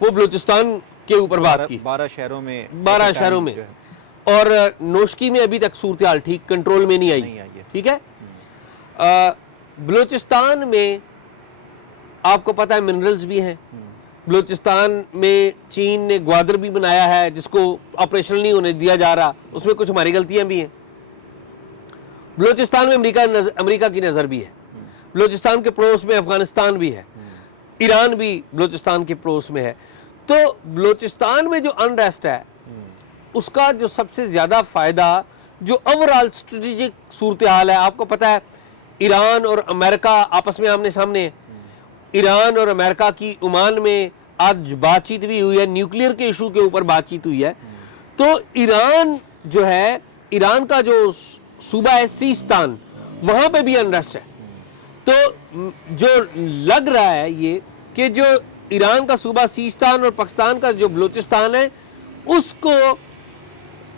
وہ بلوچستان کے اوپر بات کی 12 شہروں میں 12 شہروں میں، اور نوشکی میں ابھی تک صورتحال ٹھیک کنٹرول میں نہیں آئی، ٹھیک ہے۔ بلوچستان میں آپ کو پتہ ہے منرلز بھی ہیں، بلوچستان میں چین نے گوادر بھی بنایا ہے جس کو آپریشنل نہیں ہونے دیا جا رہا، اس میں کچھ ہماری غلطیاں بھی ہیں۔ بلوچستان میں امریکہ کی نظر بھی ہے، بلوچستان کے پڑوس میں افغانستان بھی ہے، ایران بھی بلوچستان کے پڑوس میں ہے۔ تو بلوچستان میں جو انریسٹ ہے اس کا جو سب سے زیادہ فائدہ جو اوورآل اسٹریٹجک صورتحال ہے، آپ کو پتہ ہے ایران اور امریکہ آپس میں آمنے سامنے ہیں، ایران اور امریکہ کی عمان میں آج بات چیت بھی ہوئی ہے، نیوکلیئر کے ایشو کے اوپر بات چیت ہوئی ہے۔ تو ایران جو ہے، ایران کا جو صوبہ ہے سیستان، وہاں پہ بھی انریسٹ ہے۔ تو جو لگ رہا ہے یہ کہ جو ایران کا صوبہ سیستان اور پاکستان کا جو بلوچستان ہے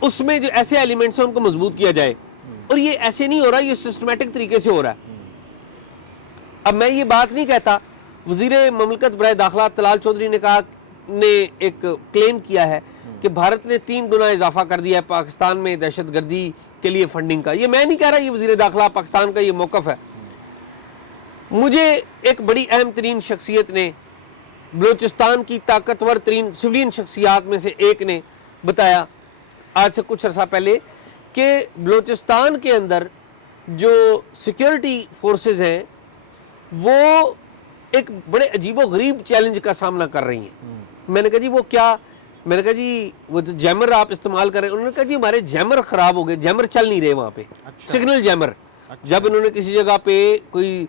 اس میں جو ایسے ایلیمنٹس ہیں ان کو مضبوط کیا جائے، اور یہ ایسے نہیں ہو رہا، یہ سسٹمیٹک طریقے سے ہو رہا ہے۔ اب میں یہ بات نہیں کہتا، وزیر مملکت برائے داخلہ طلال چودھری نے ایک کلیم کیا ہے کہ بھارت نے 3 گنا اضافہ کر دیا ہے پاکستان میں دہشت گردی کے لیے فنڈنگ کا۔ یہ میں نہیں کہہ رہا، یہ وزیر داخلہ پاکستان کا یہ موقف ہے۔ مجھے ایک بڑی اہم ترین شخصیت نے، بلوچستان کی طاقتور ترین سولین شخصیات میں سے ایک نے بتایا آج سے کچھ عرصہ پہلے کہ بلوچستان کے اندر جو سیکیورٹی فورسز ہیں وہ ایک بڑے عجیب و غریب چیلنج کا سامنا کر رہی ہیں۔ میں نے کہا جی وہ کیا؟ میں نے کہا جی وہ جیمر آپ استعمال کر رہے ہیں۔ انہوں نے کہا جی ہمارے جیمر خراب ہو گئے، جیمر چل نہیں رہے وہاں پہ، سگنل جیمر۔ جب انہوں نے کسی جگہ پہ کوئی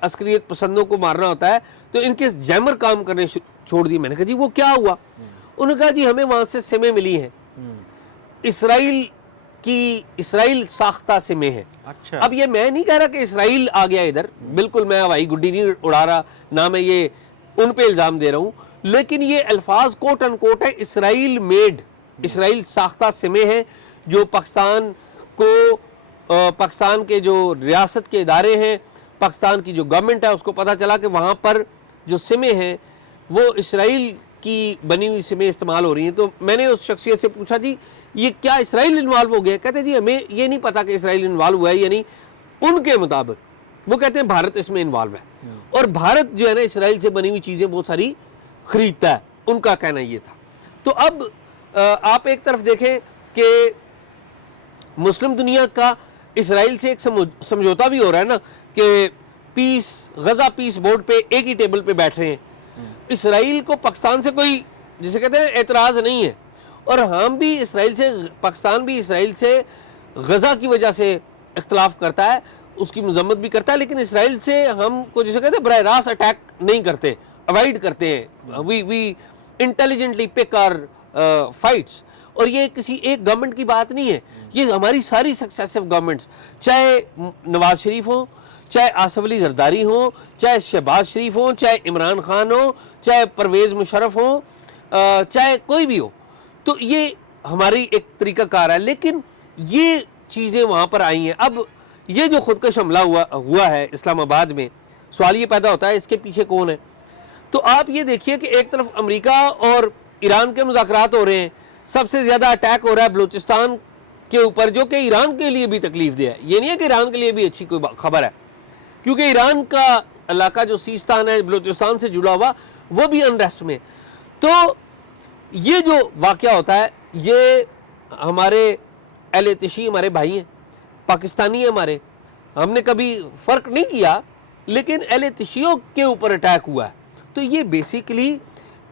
عسکریت پسندوں کو مارنا ہوتا ہے تو ان کے جیمر کام کرنے چھوڑ دیے۔ میں نے کہا جی وہ کیا ہوا؟ انہوں نے کہا جی ہمیں وہاں سے سمیں ملی ہیں، اسرائیل ساختہ سمیں ہیں۔ اب یہ میں نہیں کہہ رہا کہ اسرائیل آ گیا ادھر، بالکل میں ہوائی گڈی نہیں اڑا رہا، نہ میں یہ ان پہ الزام دے رہا ہوں، لیکن یہ الفاظ کوٹ ان کوٹ ہے اسرائیل میڈ، اسرائیل ساختہ سمیں ہیں جو پاکستان کے جو ریاست کے ادارے ہیں، پاکستان کی جو گورنمنٹ ہے اس کو پتہ چلا کہ وہاں پر جو سمیں ہیں وہ اسرائیل کی بنی ہوئی سمیں استعمال ہو رہی ہیں۔ تو میں نے اس شخصیت سے پوچھا جی یہ کیا اسرائیل انوالو ہو گیا؟ کہتے جی ہمیں یہ نہیں پتا کہ اسرائیل انوالو ہوا ہے، یعنی ان کے مطابق وہ کہتے ہیں بھارت اس میں انوالو ہے، اور بھارت جو ہے نا اسرائیل سے بنی ہوئی چیزیں بہت ساری خریدتا ہے، ان کا کہنا یہ تھا۔ تو اب آپ ایک طرف دیکھیں کہ مسلم دنیا کا اسرائیل سے ایک سمجھوتا بھی ہو رہا ہے نا کہ غزہ پیس بورڈ پہ ایک ہی ٹیبل پہ بیٹھ رہے ہیں، اسرائیل کو پاکستان سے کوئی جسے کہتے ہیں اعتراض نہیں ہے، اور ہم بھی اسرائیل سے، پاکستان بھی اسرائیل سے غزہ کی وجہ سے اختلاف کرتا ہے، اس کی مذمت بھی کرتا ہے، لیکن اسرائیل سے ہم کو جسے کہتے ہیں براہ راست اٹیک نہیں کرتے، اوائڈ کرتے ہیں، وی انٹیلیجنٹلی پک آر فائٹس۔ اور یہ کسی ایک گورنمنٹ کی بات نہیں ہے، یہ ہماری ساری سکسیسو گورنمنٹس، چاہے نواز شریف ہوں، چاہے آصف علی زرداری ہوں، چاہے شہباز شریف ہوں، چاہے عمران خان ہوں، چاہے پرویز مشرف ہوں، چاہے کوئی بھی ہو، تو یہ ہماری ایک طریقہ کار ہے، لیکن یہ چیزیں وہاں پر آئی ہیں۔ اب یہ جو خودکش حملہ ہوا ہے اسلام آباد میں، سوال یہ پیدا ہوتا ہے اس کے پیچھے کون ہے؟ تو آپ یہ دیکھیے کہ ایک طرف امریکہ اور ایران کے مذاکرات ہو رہے ہیں، سب سے زیادہ اٹیک ہو رہا ہے بلوچستان کے اوپر، جو کہ ایران کے لیے بھی تکلیف دہ ہے۔ یہ نہیں ہے کہ ایران کے لیے بھی اچھی کوئی خبر ہے، کیونکہ ایران کا علاقہ جو سیستان ہے بلوچستان سے جڑا ہوا وہ بھی انریسٹ میں۔ تو یہ جو واقعہ ہوتا ہے یہ ہمارے اہل تشیع ہمارے بھائی ہیں، پاکستانی ہیں ہمارے، ہم نے کبھی فرق نہیں کیا، لیکن اہل تشیعوں کے اوپر اٹیک ہوا ہے۔ تو یہ بیسیکلی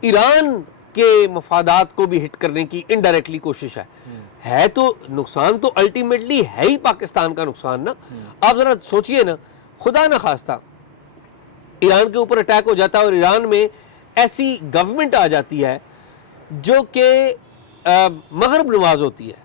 ایران کے مفادات کو بھی ہٹ کرنے کی انڈائریکٹلی کوشش ہے تو نقصان تو الٹیمیٹلی ہے ہی پاکستان کا نقصان نا۔ آپ ذرا سوچئے نا، خدا نہ خواستہ ایران کے اوپر اٹیک ہو جاتا ہے اور ایران میں ایسی گورنمنٹ آ جاتی ہے جو کہ مغرب نواز ہوتی ہے،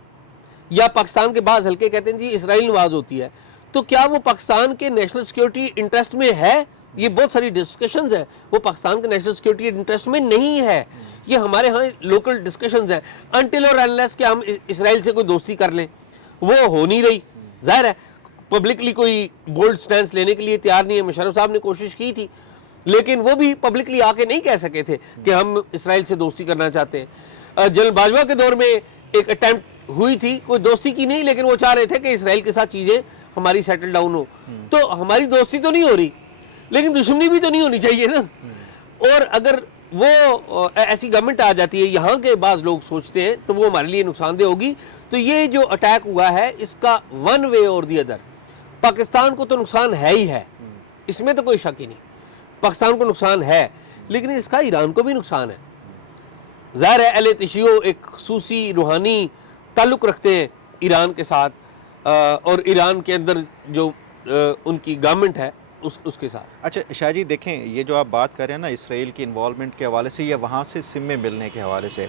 یا پاکستان کے بعض حلقے کہتے ہیں جی اسرائیل نواز ہوتی ہے، تو کیا وہ پاکستان کے نیشنل سیکیورٹی انٹرسٹ میں ہے؟ یہ بہت ساری ڈسکشنز ہیں، وہ پاکستان کے نیشنل سیکیورٹی انٹرسٹ میں نہیں ہے، یہ ہمارے ہاں لوکل ڈسکشنز ہیں، انٹل اور انلیس کہ ہم اسرائیل سے کوئی دوستی کر لیں، وہ ہو نہیں رہی۔ ظاہر ہے پبلکلی کوئی بولڈ سٹینس لینے کے لیے تیار نہیں ہے، مشرف صاحب نے کوشش کی تھی، لیکن وہ بھی پبلکلی آ کے نہیں کہہ سکے تھے کہ ہم اسرائیل سے دوستی کرنا چاہتے ہیں. جنرل باجوہ کے دور میں ایک اٹیمپٹ ہوئی تھی, کوئی دوستی کی نہیں, لیکن وہ چاہ رہے تھے کہ اسرائیل کے ساتھ چیزیں ہماری سیٹل ڈاؤن ہو. تو ہماری دوستی تو نہیں ہو رہی, لیکن دشمنی بھی تو نہیں ہونی چاہیے نا. اور اگر وہ ایسی گورنمنٹ آ جاتی ہے, یہاں کے بعض لوگ سوچتے ہیں, تو وہ ہمارے لیے نقصان دہ ہوگی. تو یہ جو اٹیک ہوا ہے اس کا ون وے اور دی ادر پاکستان کو تو نقصان ہے ہی ہے, اس میں تو کوئی شک ہی نہیں, پاکستان کو نقصان ہے, لیکن اس کا ایران کو بھی نقصان ہے. ظاہر ہے اہل تشیع ایک خصوصی روحانی تعلق رکھتے ہیں ایران کے ساتھ, اور ایران کے اندر جو ان کی گورنمنٹ ہے اس کے ساتھ. اچھا شاہ جی دیکھیں, یہ جو آپ بات کر رہے ہیں نا اسرائیل کی انوالومنٹ کے حوالے سے یا وہاں سے سم میں ملنے کے حوالے سے,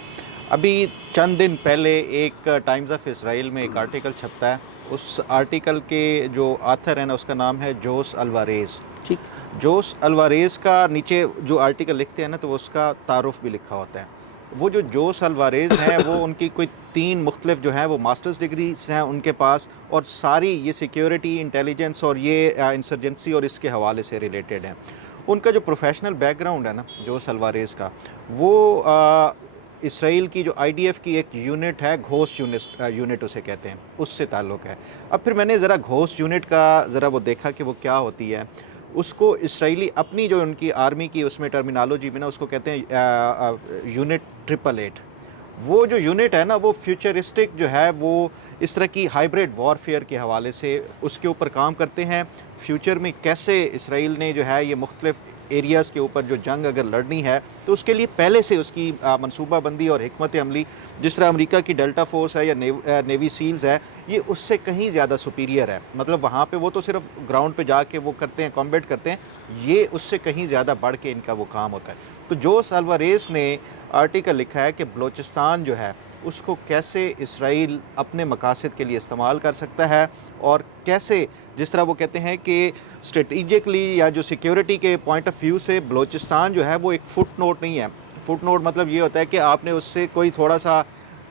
ابھی چند دن پہلے ایک ٹائمز آف اسرائیل میں ایک آرٹیکل چھپتا ہے. اس آرٹیکل کے جو آتھر ہے نا اس کا نام ہے جوس الواریز. ٹھیک, جوس الواریز کا نیچے جو آرٹیکل لکھتے ہیں نا تو اس کا تعارف بھی لکھا ہوتا ہے. وہ جو جوس الواریز ہیں وہ ان کی کوئی 3 مختلف جو ہیں وہ ماسٹرز ڈگریز ہیں ان کے پاس, اور ساری یہ سیکیورٹی انٹیلیجنس اور یہ انسرجنسی اور اس کے حوالے سے ریلیٹڈ ہیں. ان کا جو پروفیشنل بیک گراؤنڈ ہے نا جوس الواریز کا, وہ اسرائیل کی جو آئی ڈی ایف کی ایک یونٹ ہے, گھوسٹ یونٹ اسے کہتے ہیں, اس سے تعلق ہے. اب پھر میں نے ذرا گھوسٹ یونٹ کا ذرا وہ دیکھا کہ وہ کیا ہوتی ہے. اس کو اسرائیلی اپنی جو ان کی آرمی کی اس میں ٹرمینالوجی میں نا اس کو کہتے ہیں یونٹ 888. وہ جو یونٹ ہے نا وہ فیوچرسٹک جو ہے وہ اس طرح کی ہائبریڈ وارفیئر کے حوالے سے اس کے اوپر کام کرتے ہیں. فیوچر میں کیسے اسرائیل نے جو ہے یہ مختلف ایریاز کے اوپر جو جنگ اگر لڑنی ہے تو اس کے لیے پہلے سے اس کی منصوبہ بندی اور حکمت عملی, جس طرح امریکہ کی ڈیلٹا فورس ہے یا نیوی سیلز ہے, یہ اس سے کہیں زیادہ سپیریئر ہے. مطلب وہاں پہ وہ تو صرف گراؤنڈ پہ جا کے وہ کرتے ہیں, کمبیٹ کرتے ہیں, یہ اس سے کہیں زیادہ بڑھ کے ان کا وہ کام ہوتا ہے. تو جوس الواریز نے آرٹیکل لکھا ہے کہ بلوچستان جو ہے اس کو کیسے اسرائیل اپنے مقاصد کے لیے استعمال کر سکتا ہے, اور کیسے جس طرح وہ کہتے ہیں کہ اسٹریٹیجکلی یا جو سیکیورٹی کے پوائنٹ آف ویو سے بلوچستان جو ہے وہ ایک فٹ نوٹ نہیں ہے. فٹ نوٹ مطلب یہ ہوتا ہے کہ آپ نے اس سے کوئی تھوڑا سا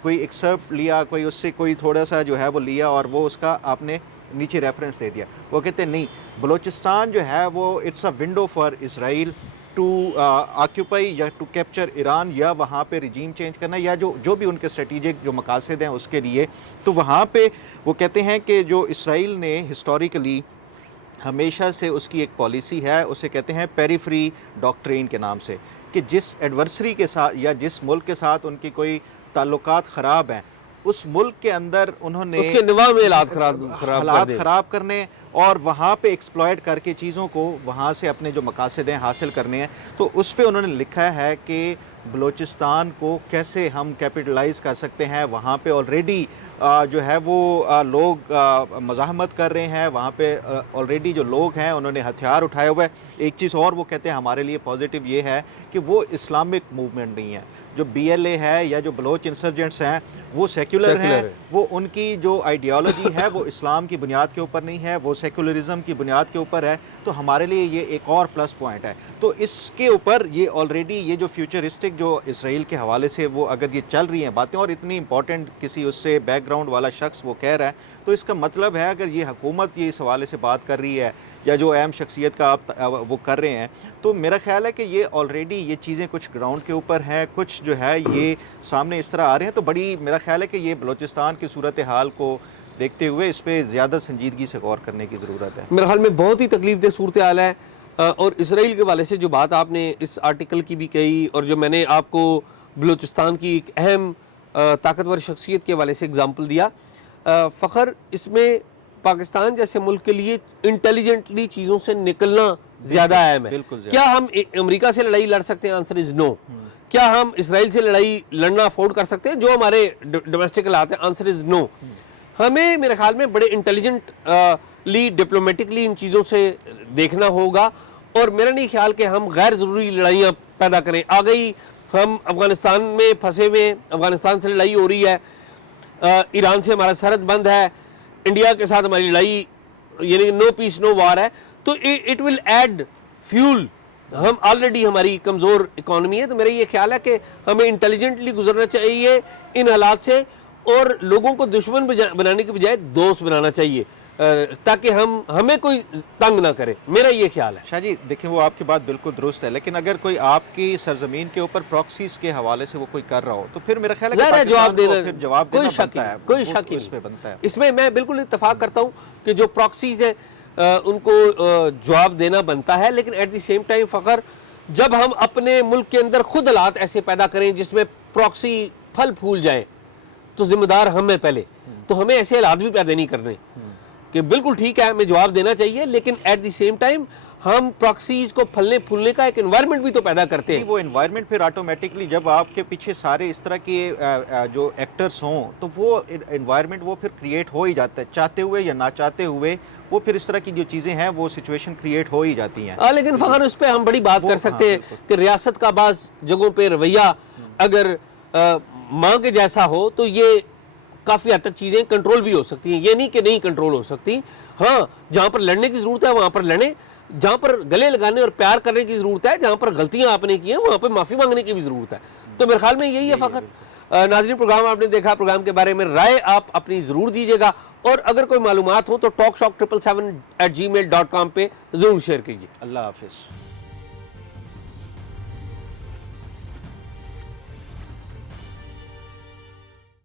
کوئی ایکسرپٹ لیا, کوئی اس سے کوئی تھوڑا سا جو ہے وہ لیا اور وہ اس کا آپ نے نیچے ریفرنس دے دیا. وہ کہتے ہیں نہیں, بلوچستان جو ہے وہ it's a window for Israel to occupy یا ٹو کیپچر ایران, یا وہاں پہ رجیم چینج کرنا, یا جو بھی ان کے اسٹریٹیجک جو مقاصد ہیں اس کے لیے. تو وہاں پہ وہ کہتے ہیں کہ جو اسرائیل نے ہسٹوریکلی ہمیشہ سے اس کی ایک پالیسی ہے, اسے کہتے ہیں پیریفری ڈاکٹرین کے نام سے, کہ جس ایڈورسری کے ساتھ یا جس ملک کے ساتھ ان کی کوئی تعلقات خراب ہیں اس ملک کے اندر انہوں نے اس کے نظام میں حالات خراب کرنے اور وہاں پہ ایکسپلائٹ کر کے چیزوں کو وہاں سے اپنے جو مقاصد ہیں حاصل کرنے ہیں. تو اس پہ انہوں نے لکھا ہے کہ بلوچستان کو کیسے ہم کیپٹلائز کر سکتے ہیں. وہاں پہ آلریڈی جو ہے وہ لوگ مزاحمت کر رہے ہیں, وہاں پہ آلریڈی جو لوگ ہیں انہوں نے ہتھیار اٹھائے ہوئے. ایک چیز اور وہ کہتے ہیں ہمارے لیے پازیٹیو یہ ہے کہ وہ اسلامک موومنٹ نہیں ہے. جو بی ایل اے ہے یا جو بلوچ انسرجنٹس ہیں وہ سیکولر ہیں, وہ ان کی جو آئیڈیالوجی ہے وہ اسلام کی بنیاد کے اوپر نہیں ہے, وہ سیکولرزم کی بنیاد کے اوپر ہے. تو ہمارے لیے یہ ایک اور پلس پوائنٹ ہے. تو اس کے اوپر یہ آلریڈی یہ جو فیوچرسٹک جو اسرائیل کے حوالے سے وہ اگر یہ چل رہی ہیں باتیں, اور اتنی امپورٹنٹ کسی اس سے بیک گراؤنڈ والا شخص وہ کہہ رہا ہے, تو اس کا مطلب ہے اگر یہ حکومت یہ اس حوالے سے بات کر رہی ہے یا جو اہم شخصیت کا آپ وہ کر رہے ہیں, تو میرا خیال ہے کہ یہ آلریڈی یہ چیزیں کچھ گراؤنڈ کے اوپر ہیں, کچھ جو ہے یہ سامنے اس طرح آ رہے ہیں. تو بڑی میرا خیال ہے کہ یہ بلوچستان کی صورتحال کو دیکھتے ہوئے اس پہ زیادہ سنجیدگی سے غور کرنے کی ضرورت ہے. میرے خیال میں بہت ہی تکلیف دہ صورتحال ہے. اور اسرائیل کے حوالے سے جو بات آپ نے اس آرٹیکل کی بھی کہی, اور جو میں نے آپ کو بلوچستان کی ایک اہم طاقتور شخصیت کے حوالے سے اگزامپل دیا, فخر اس میں پاکستان جیسے ملک کے لیے انٹیلیجنٹلی چیزوں سے نکلنا زیادہ اہم ہے. کیا ہم امریکہ سے لڑائی لڑ سکتے ہیں؟ آنسر از نو. کیا ہم اسرائیل سے لڑائی لڑنا افورڈ کر سکتے ہیں جو ہمارے ڈومیسٹک حالات ہیں؟ آنسر از نو. ہمیں میرے خیال میں بڑے انٹیلیجنٹلی ڈپلومیٹکلی ان چیزوں سے دیکھنا ہوگا, اور میرا نہیں خیال کہ ہم غیر ضروری لڑائیاں پیدا کریں. آ گئی ہم افغانستان میں پھنسے ہوئے, افغانستان سے لڑائی ہو رہی ہے, ایران سے ہمارا سرحد بند ہے, انڈیا کے ساتھ ہماری لڑائی یعنی نو پیس نو وار ہے, تو اٹ ول ایڈ فیول. ہم آلریڈی ہماری کمزور اکانومی ہے. تو میرا یہ خیال ہے کہ ہمیں انٹیلیجنٹلی گزرنا چاہیے ان حالات سے, اور لوگوں کو دشمن بنانے کے بجائے دوست بنانا چاہیے. تاکہ ہمیں کوئی تنگ نہ کرے. میرا یہ خیال ہے. شاہ جی دیکھیں وہ آپ کی بات بالکل درست ہے، لیکن اگر کوئی آپ کی سرزمین کے اوپر پراکسیز کے حوالے سے وہ کوئی کر رہا ہو تو پھر میرا خیال ہے کہ ظاہر ہے پاکستان جواب کو دینا، پھر جواب کوئی دینا شک بنتا ہے، نہیں، کوئی وہ شک ہی اس پہ بنتا ہے. اس میں میں بالکل اتفاق کرتا ہوں کہ جو پراکسیز ہیں ان کو جواب دینا بنتا ہے، لیکن ایٹ دی سیم ٹائم فخر جب ہم اپنے ملک کے اندر خود حالات ایسے پیدا کریں جس میں پراکسی پھل پھول جائے تو ذمہ دار ہم ہیں پہلے. تو ہمیں ایسے حالات بھی پیدا نہیں کرنے کہ بالکل ٹھیک ہے ہمیں جواب دینا چاہیے، لیکن ایٹ دی سیم ٹائم ہم پراکسیز کو پھلنے پھولنے کا ایک انوائرمنٹ بھی تو پیدا کرتے ہیں. وہ انوائرمنٹ پھر آٹومیٹکلی جب آپ کے پیچھے سارے اس طرح کے جو ایکٹرز ہوں تو وہ انوائرمنٹ وہ پھر کریٹ ہو ہی جاتا ہے، چاہتے ہوئے یا نہ چاہتے ہوئے وہ پھر اس طرح کی جو چیزیں ہیں وہ سچویشن کریٹ ہو ہی جاتی ہیں. لیکن فخر اس پہ ہم بڑی بات کر سکتے ہیں کہ ریاست کا بعض جگہوں پہ رویہ اگر ماں کے جیسا ہو تو یہ کافی حد تک چیزیں کنٹرول بھی ہو سکتی ہیں، یہ نہیں کہ نہیں کنٹرول ہو سکتی. ہاں جہاں پر لڑنے کی ضرورت ہے وہاں پر لڑیں، جہاں پر گلے لگانے اور پیار کرنے کی ضرورت ہے، جہاں پر غلطیاں آپ نے کی ہیں وہاں پہ معافی مانگنے کی بھی ضرورت ہے. تو میرے خیال میں یہی ہے فخر. ناظرین پروگرام آپ نے دیکھا، پروگرام کے بارے میں رائے آپ اپنی ضرور دیجیے گا، اور اگر کوئی معلومات ہو تو talkshock777@gmail.com پہ ضرور شیئر کیجیے. اللہ حافظ.